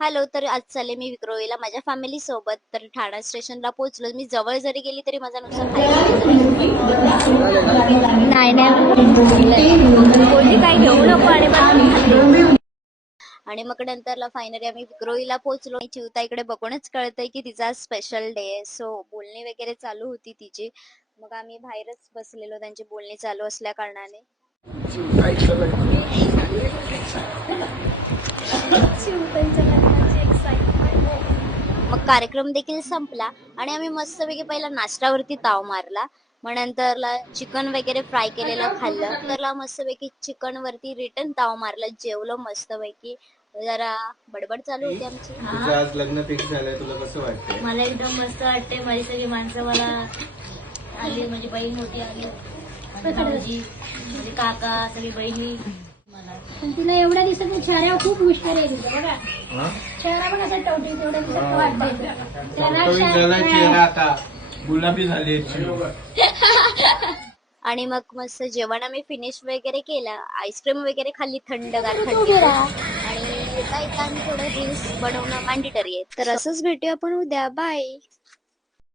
Hello, तर आज चालले मी विक्रोळीला माझ्या फॅमिली सोबत. तर ठाणा स्टेशनला पोहोचलो. मी जवळ जरी गेली तरी माझा नुसता नाही बोलली काही घेऊ नको आणि मग नंतरला फायनली आम्ही विक्रोळीला पोहोचलो. चिवता इकडे बघूनच कळतंय की तिचा स्पेशल डे आहे. सो बोलणी वगैरे चालू होती तिची. मग आम्ही बाहेरच बसलेलो त्यांची बोलणी चालू असल्या कारणाने. मग कार्यक्रम देखील संपला आणि आम्ही मस्तपैकी पहिला नाश्त्यावरती ताव मारला. मग नंतरला चिकन वगैरे फ्राय केलेलं खाल्लं. नंतरला मस्तपैकी चिकन वरती रिटर्न ताव मारला. जेवलो मस्तपैकी. जरा बडबड चालू होती आमची. तुझं आज लग्न फिक्स झालंय, तुला कसं वाटतंय? मला एकदम मस्त वाटते. माझी सगळी माणसं मला आली, माझी बहीण मोठी आली, भाऊजी, माझे काका, सगळी बहिणी. तुला एवढ्या दिवसात चेहऱ्यावर खूप विस्तार आहे तुझा बघा. चेहरा पण असा टवटी तेवढ्या दिवसात वाटतंय. चेहरा आता गुलाबी झाली. आणि मग मस्त जेवण आम्ही फिनिश वगैरे केलं. आईस्क्रीम वगैरे खाल्ली थंडगार थंडी. आणि येता येता आम्ही थोडं रील्स बनवणं मॅन्डेटरी आहे. तर असंच भेटूया आपण उद्या. बाय.